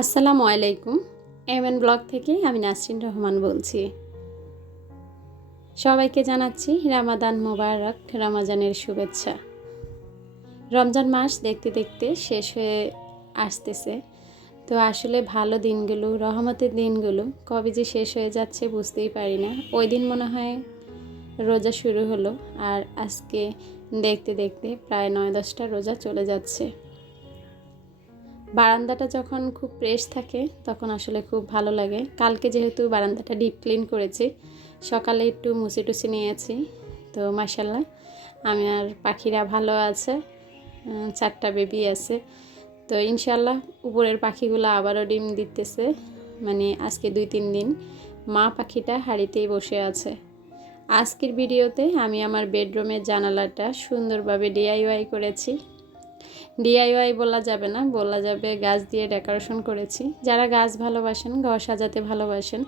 আসসালামু আলাইকুম। MN blog থেকে আমি নাসরিন রহমান বলছি। সবাইকে জানাচ্ছি রামাদান মোবারক, রমজানের শুভেচ্ছা। রমজান মাস দেখতে দেখতে শেষ হয়ে আসতেছে। তো আসলে ভালো দিনগুলো, রহমতের দিনগুলো কবে যে শেষ হয়ে যাচ্ছে বুঝতেই পারি না। ওই দিন মনে হয় রোজা শুরু হলো, আর আজকে দেখতে দেখতে প্রায় 9-10টা রোজা চলে যাচ্ছে। বারান্দাটা যখন খুব ফ্রেশ থাকে তখন আসলে খুব ভালো লাগে। কালকে যেহেতু বারান্দাটা ডিপ ক্লিন করেছি, সকালে একটু মুছে টুছে নিয়েছি। তো মাশাল্লাহ আমার পাখিরা ভালো আছে, 4টা বেবি আছে। তো ইনশাল্লাহ উপরের পাখিগুলো আবারও ডিম দিতেছে, মানে আজকে 2-3 দিন। মা পাখিটা হাঁড়িতেই বসে আছে। আজকের ভিডিওতে আমি আমার বেডরুমের জানালাটা সুন্দরভাবে ডিআইওয়াই করেছি। ডিআইওয়াই বলা যাবে না, বলা যাবে গাছ দিয়ে ডেকোরেশন করেছি। যারা গাছ ভালোবাসেন, ঘর সাজাতে ভালোবাসেন,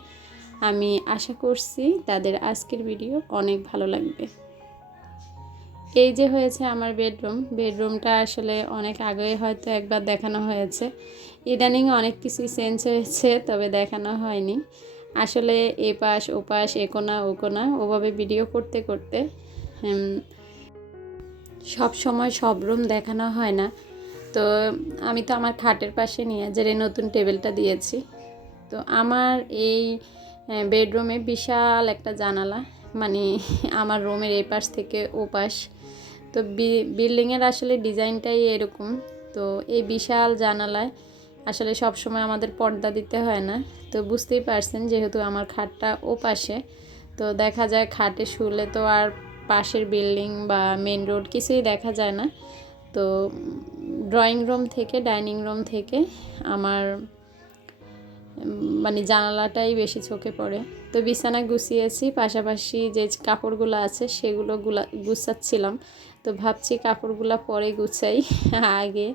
আমি আশা করছি তাদের আজকের ভিডিও অনেক ভালো লাগবে। এই যে হয়েছে আমার বেডরুমটা আসলে অনেক আগে হয়তো একবার দেখানো হয়েছে। ইদানিং অনেক কিছুই চেঞ্জ হয়েছে, তবে দেখানো হয়নি। আসলে এপাশ ওপাশ, একোনা ওকোনা ওভাবে ভিডিও করতে করতে সব সময় সব রুম দেখানো হয় না। তো আমি তো আমার খাটের পাশে নিয়ে যে নতুন টেবিলটা দিয়েছি। তো আমার এই বেডরুমে বিশাল একটা জানালা, মানে আমার রুমের এই পাশ থেকে ও পাশ। তো বিল্ডিংয়ের আসলে ডিজাইনটাই এরকম। তো এই বিশাল জানালায় আসলে সব সময় আমাদের পর্দা দিতে হয় না। তো বুঝতেই পারছেন, যেহেতু আমার খাটটা ও পাশে, তো দেখা যায় খাটে শুলে তো আর পাশের বিল্ডিং বা মেন রোড কিছুই দেখা যায় না। তো ড্রয়িং রুম থেকে, ডাইনিং রুম থেকে আমার মানে জানালাটাই বেশি চোখে পড়ে। তো বিছানা গুছিয়েছি, পাশাপাশি যে কাপড়গুলো আছে সেগুলো গুছাচ্ছিলাম। তো ভাবছি কাপড়গুলো পরে গুছাই, আগে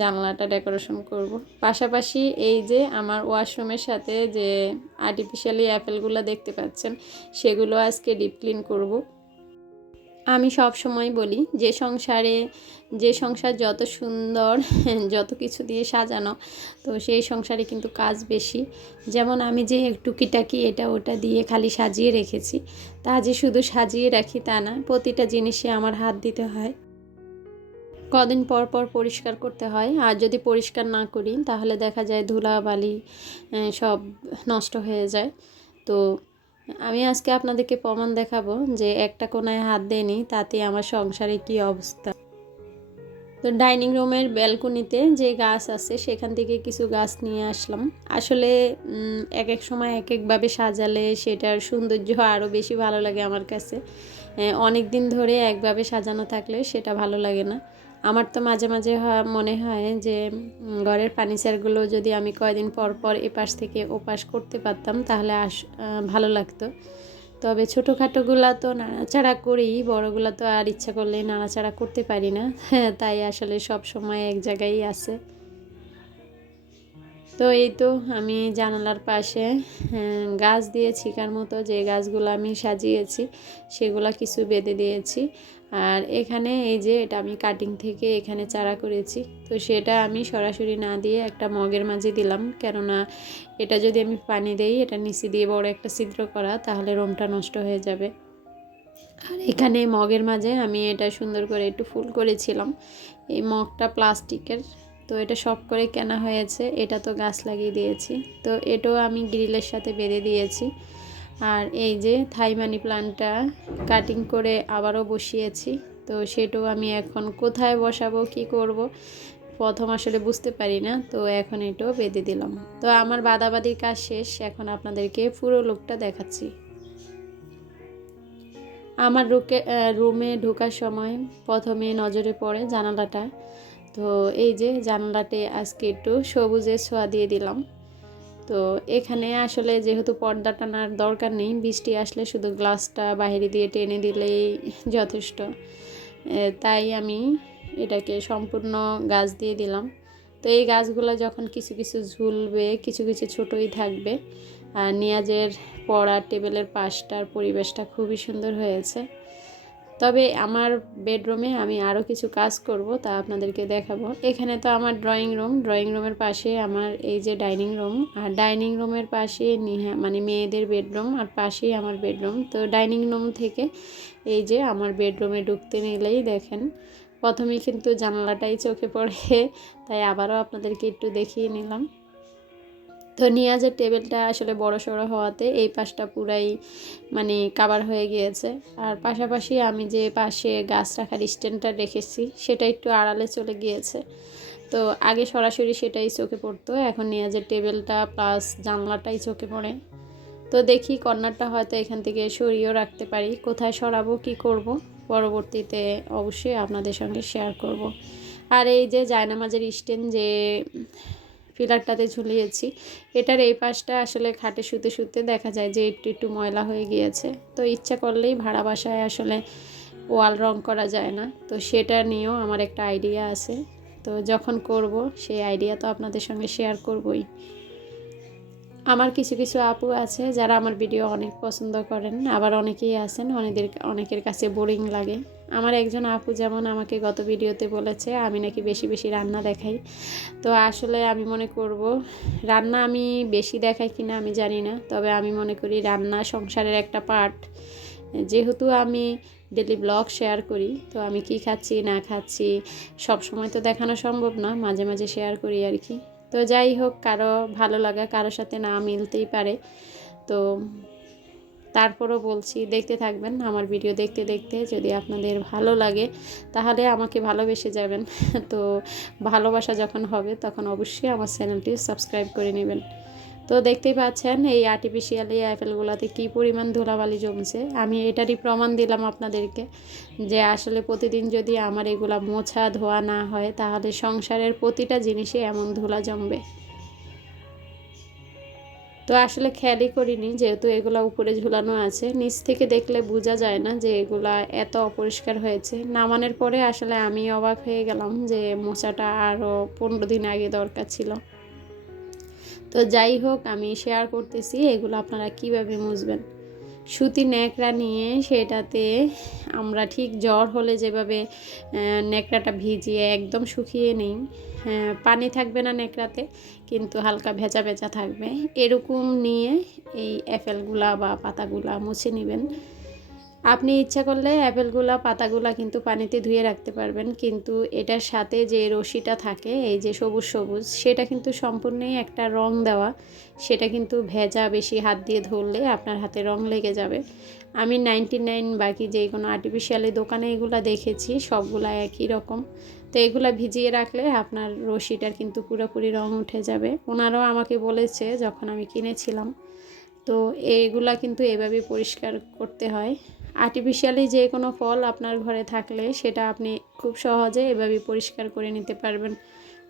জানালাটা ডেকোরেশন করব। পাশাপাশি এই যে আমার ওয়াশরুমের সাথে যে আর্টিফিশিয়ালি অ্যাপেলগুলো দেখতে পাচ্ছেন, সেগুলো আজকে ডিপ ক্লিন করব। আমি সব সময় বলি যে সংসার যত সুন্দর, যত কিছু দিয়ে সাজানো, তো সেই সংসারে কিন্তু কাজ বেশি। যেমন আমি যে টুকিটাকি এটা ওটা দিয়ে খালি সাজিয়ে রেখেছি, তা যে শুধু সাজিয়ে রাখি তা না, প্রতিটা জিনিসে আমার হাত দিতে হয়। কদিন পর পর পরিষ্কার করতে হয়, আর যদি পরিষ্কার না করি তাহলে দেখা যায় ধুলাবালি সব নষ্ট হয়ে যায়। তো আমি আজকে আপনাদেরকে প্রমাণ দেখাবো যে একটা কোনায় হাত দেয়নি, তাতে আমার সংসারে কি অবস্থা। তো ডাইনিং রুমের ব্যালকনিতে যে গাছ আছে সেখান থেকে কিছু গাছ নিয়ে আসলাম। আসলে এক এক সময় এক একভাবে সাজালে সেটার সৌন্দর্য আরও বেশি ভালো লাগে আমার কাছে। অনেক দিন ধরে একভাবে সাজানো থাকলে সেটা ভালো লাগে না। আমার তো মাঝে মাঝে মনে হয় যে ঘরের ফার্নিচারগুলো যদি আমি কয়দিন পর পর এপাশ থেকে ওপাশ করতে পারতাম তাহলে ভালো লাগতো। তবে ছোটোখাটোগুলা তো নাড়াচাড়া করি, বড়গুলা তো আর ইচ্ছা করলে নাড়াচাড়া করতে পারি না। তাই আসলে সব সময় এক জায়গায় আছে। তো এই তো আমি জানালার পাশে গাছ দিয়ে ছিকার মতো যে গাছগুলো আমি সাজিয়েছি সেগুলা কিছু বেঁধে দিয়েছি। আর এখানে এই যে এটা আমি কাটিং থেকে এখানে চারা করেছি, তো সেটা আমি সরাসরি না দিয়ে একটা মগের মাঝে দিলাম, কেননা এটা যদি আমি পানি দেই, এটা নিচে দিয়ে বড় একটা ছিদ্র করা, তাহলে রোমটা নষ্ট হয়ে যাবে। আর এখানে মগের মাঝে আমি এটা সুন্দর করে একটু ফুল করেছিলাম। এই মগটা প্লাস্টিকের, তো এটা শখ করে কেনা হয়েছে। এটা তো গাছ লাগিয়ে দিয়েছি, তো এটাও আমি গ্রিলের সাথে বেঁধে দিয়েছি। আর এই যে থাই মানি প্লান্টটা কাটিং করে আবারও বসিয়েছি। তো সেটাও আমি এখন কোথায় বসাবো, কি করব, প্রথম আসলে বুঝতে পারি না। তো এখন এটাও বেঁধে দিলাম। তো আমার বাদাবাদির কাজ শেষ, এখন আপনাদেরকে পুরো লুকটা দেখাচ্ছি। আমার রুমে ঢোকার সময় প্রথমে নজরে পড়ে জানালাটা। তো এই যে জানালাতে আজকে একটু সবুজের ছোঁয়া দিয়ে দিলাম। তো এখানে আসলে যেহেতু পর্দা টানার দরকার নেই, বৃষ্টি আসলে শুধু গ্লাসটা বাইরে দিয়ে টেনে দিলেই যথেষ্ট। তাই আমি এটাকে সম্পূর্ণ গাছ দিয়ে দিলাম। তো এই গাছগুলো যখন কিছু কিছু ঝুলবে, কিছু কিছু ছোটই থাকবে। আর নিয়াজের পড়ার টেবিলের পাশটার পরিবেশটা খুবই সুন্দর হয়েছে। তবে আমার বেডরুমে আমি আরও কিছু কাজ করব, তা আপনাদেরকে দেখাবো। এখানে তো আমার ড্রয়িং রুমের পাশে আমার এই যে ডাইনিং রুম, আর ডাইনিং রুমের পাশে মানে মেয়েদের বেডরুম, আর পাশেই আমার বেডরুম। তো ডাইনিং রুম থেকে এই যে আমার বেডরুমে ঢুকতে নিলেই দেখেন প্রথমেই কিন্তু জানালাটাই চোখে পড়ে, তাই আবারও আপনাদেরকে একটু দেখিয়ে নিলাম। তো নিয়াজের টেবিলটা আসলে বড় সড়ো হওয়াতে এই পাশটা পুরাই মানে কাভার হয়ে গিয়েছে। আর পাশাপাশি আমি যে পাশে গাছ রাখার স্ট্যান্ডটা রেখেছি সেটা একটু আড়ালে চলে গিয়েছে। তো আগে সরাসরি সেটাই চোখে পড়তো, এখন নিয়াজের টেবিলটা প্লাস জানলাটাই চোখে পড়ে। তো দেখি কর্নারটা হয়তো এখান থেকে সরিয়েও রাখতে পারি। কোথায় সরাবো কি করব পরবর্তীতে অবশ্যই আপনাদের সঙ্গে শেয়ার করব। আর এই যে জায়নামাজের স্ট্যান্ড যে পিলারটাতে ঝুলিয়েছি, এটার এই পাশটা আসলে খাটে শুতে শুতে দেখা যায় যে একটু একটু ময়লা হয়ে গিয়েছে। তো ইচ্ছা করলেই ভাড়া বাসায় আসলে ওয়াল রং করা যায় না, তো সেটা নিয়েও আমার একটা আইডিয়া আছে। তো যখন করব সেই আইডিয়া তো আপনাদের সঙ্গে শেয়ার করবই। আমার কিছু কিছু আপু আছে যারা আমার ভিডিও অনেক পছন্দ করেন, আবার অনেকেই আছেন অনেকের কাছে বোরিং লাগে। আমার একজন আপু যেমন আমাকে গত ভিডিওতে বলেছে আমি নাকি বেশি বেশি রান্না দেখাই। তো আসলে আমি মনে করব রান্না আমি বেশি দেখাই কিনা আমি জানি না, তবে আমি মনে করি রান্না সংসারের একটা পার্ট। যেহেতু আমি ডেলি ব্লগ শেয়ার করি, তো আমি কি খাচ্ছি না খাচ্ছি সব সময় তো দেখানো সম্ভব না, মাঝে মাঝে শেয়ার করি আর কি। তো যাই হোক, কারো ভালো লাগা কারোর সাথে না মিলতেই পারে। তো তারপরও বলছি দেখতে থাকবেন আমার ভিডিও, দেখতে দেখতে যদি আপনাদের ভালো লাগে তাহলে আমাকে ভালোবেসে যাবেন। তো ভালোবাসা যখন হবে তখন অবশ্যই আমার চ্যানেলটি সাবস্ক্রাইব করে নেবেন। তো দেখতেই পাচ্ছেন এই আর্টিফিশিয়ালি অ্যাপেলগুলোতে কী পরিমাণ ধুলাবালি জমছে। আমি এটারই প্রমাণ দিলাম আপনাদেরকে যে আসলে প্রতিদিন যদি আমার এগুলা মোছা ধোয়া না হয় তাহলে সংসারের প্রতিটা জিনিসে এমন ধুলা জমবে। তো আসলে খেয়ালই করিনি, যেহেতু এগুলা উপরে ঝুলানো আছে, নিচ থেকে দেখলে বোঝা যায় না যে এগুলা এত অপরিষ্কার হয়েছে। নামানোর পরে আসলে আমি অবাক হয়ে গেলাম যে মোছাটা আরও 15 দিন আগে দরকার ছিল। তো যাই হোক, আমি শেয়ার করতেছি এগুলো আপনারা কিভাবে মুছবেন। সুতি ন্যাকড়া নিয়ে সেটাতে আমরা ঠিক জ্বর হলে যেভাবে ন্যাকড়াটা ভিজিয়ে একদম শুকিয়ে নিই, পানি থাকবে না ন্যাকড়াতে, কিন্তু হালকা ভেজা ভেজা থাকবে, এরকম নিয়ে এই অ্যাপেলগুলা বা পাতাগুলা মুছে নেবেন। আপনি ইচ্ছা করলে অ্যাপেলগুলা পাতাগুলা কিন্তু পানিতে ধুয়ে রাখতে পারবেন, কিন্তু এটার সাথে যে রশিটা থাকে এই যে সবুজ সবুজ, সেটা কিন্তু সম্পূর্ণই একটা রং দেওয়া, সেটা কিন্তু ভেজা, বেশি হাত দিয়ে ধরলে আপনার হাতে রং লেগে যাবে। আমি 99 বাকি যে কোনো আর্টিফিশিয়ালি দোকানে এগুলা দেখেছি সবগুলা একই রকম। তো এগুলা ভিজিয়ে রাখলে আপনার রশিটার কিন্তু পুরোপুরি রং উঠে যাবে। ওনারাও আমাকে বলেছে যখন আমি কিনেছিলাম। তো এইগুলা কিন্তু এভাবে পরিষ্কার করতে হয়। আর্টিফিশিয়ালি যে কোনো ফল আপনার ঘরে থাকলে সেটা আপনি খুব সহজে এভাবে পরিষ্কার করে নিতে পারবেন।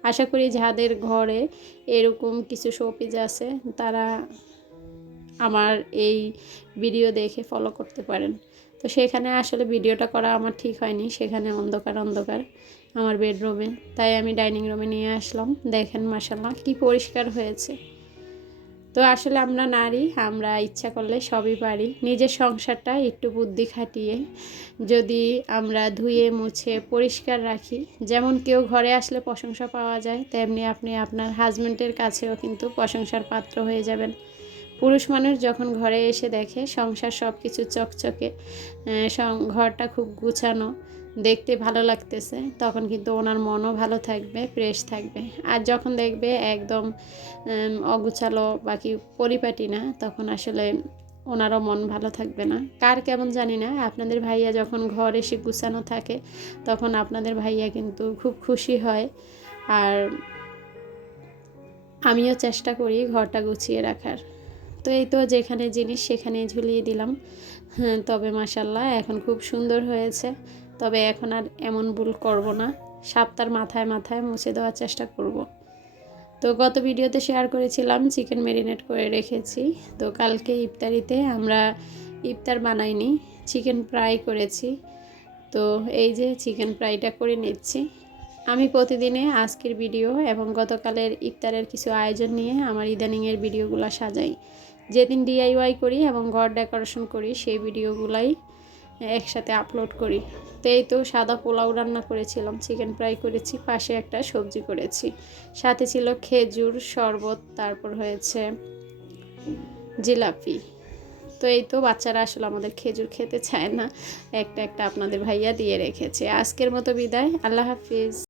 আশা করি যাদের ঘরে এরকম কিছু শোপিস আছে তারা আমার এই ভিডিও দেখে ফলো করতে পারেন। তো সেখানে আসলে ভিডিওটা করা আমার ঠিক হয়নি, সেখানে অন্ধকার অন্ধকার আমার বেডরুমে, তাই আমি ডাইনিং রুমে নিয়ে আসলাম। দেখেন মাশাআল্লাহ কি পরিষ্কার হয়েছে। তো আসলে আমরা নারী, আমরা ইচ্ছা করলে সবই পারি। নিজের সংসারটা একটু বুদ্ধি খাটিয়ে যদি আমরা ধুয়ে মুছে পরিষ্কার রাখি, যেমন কেউ ঘরে আসলে প্রশংসা পাওয়া যায়, তেমনি আপনি আপনার হাজব্যান্ডের কাছেও কিন্তু প্রশংসার পাত্র হয়ে যাবেন। পুরুষ মানুষ যখন ঘরে এসে দেখে সংসার সব কিছু চকচকে, ঘরটা খুব গুছানো, দেখতে ভালো লাগতেছে, তখন কিন্তু ওনার মনও ভালো থাকবে, ফ্রেশ থাকবে। আর যখন দেখবে একদম অগুছালো বাকি পরিপাটি না, তখন আসলে ওনারও মন ভালো থাকবে না। কার কেমন জানি না, আপনাদের ভাইয়া যখন ঘর এসে গুছানো থাকে তখন আপনাদের ভাইয়া কিন্তু খুব খুশি হয়। আর আমিও চেষ্টা করি ঘরটা গুছিয়ে রাখার। তো এই তো যেখানে জিনিস সেখানে ঝুলিয়ে দিলাম। তবে মাশাআল্লাহ এখন খুব সুন্দর হয়েছে। তবে এখন আর এমন ভুল করব না, সপ্তাহের মাথায় মাথায় মুছে দেওয়ার চেষ্টা করব। তো গত ভিডিওতে শেয়ার করেছিলাম চিকেন ম্যারিনেট করে রেখেছি। তো কালকে ইফতারিতে আমরা ইফতার বানাইনি, চিকেন ফ্রাই করেছি। তো এই যে চিকেন ফ্রাইটা করে নিচ্ছি। আমি প্রতিদিনে আজকের ভিডিও এবং গতকালের ইফতারের কিছু আয়োজন নিয়ে আমার ইদানিংয়ের ভিডিওগুলো সাজাই। যেদিন ডিআইওয়াই করি এবং ঘর ডেকোরেশন করি সেই ভিডিওগুলাই একসাথে আপলোড করি। তো এই তো সাদা পোলাও রান্না করেছিলাম, চিকেন ফ্রাই করেছি, পাশে একটা সবজি করেছি, সাথে ছিল খেজুর শরবত, তারপর হয়েছে জিলাপি। তো এই তো বাচ্চারা আসলে আমাদের খেজুর খেতে চায় না, একটা একটা আপনাদের ভাইয়া দিয়ে রেখেছে। আজকের মতো বিদায়, আল্লাহ হাফিজ।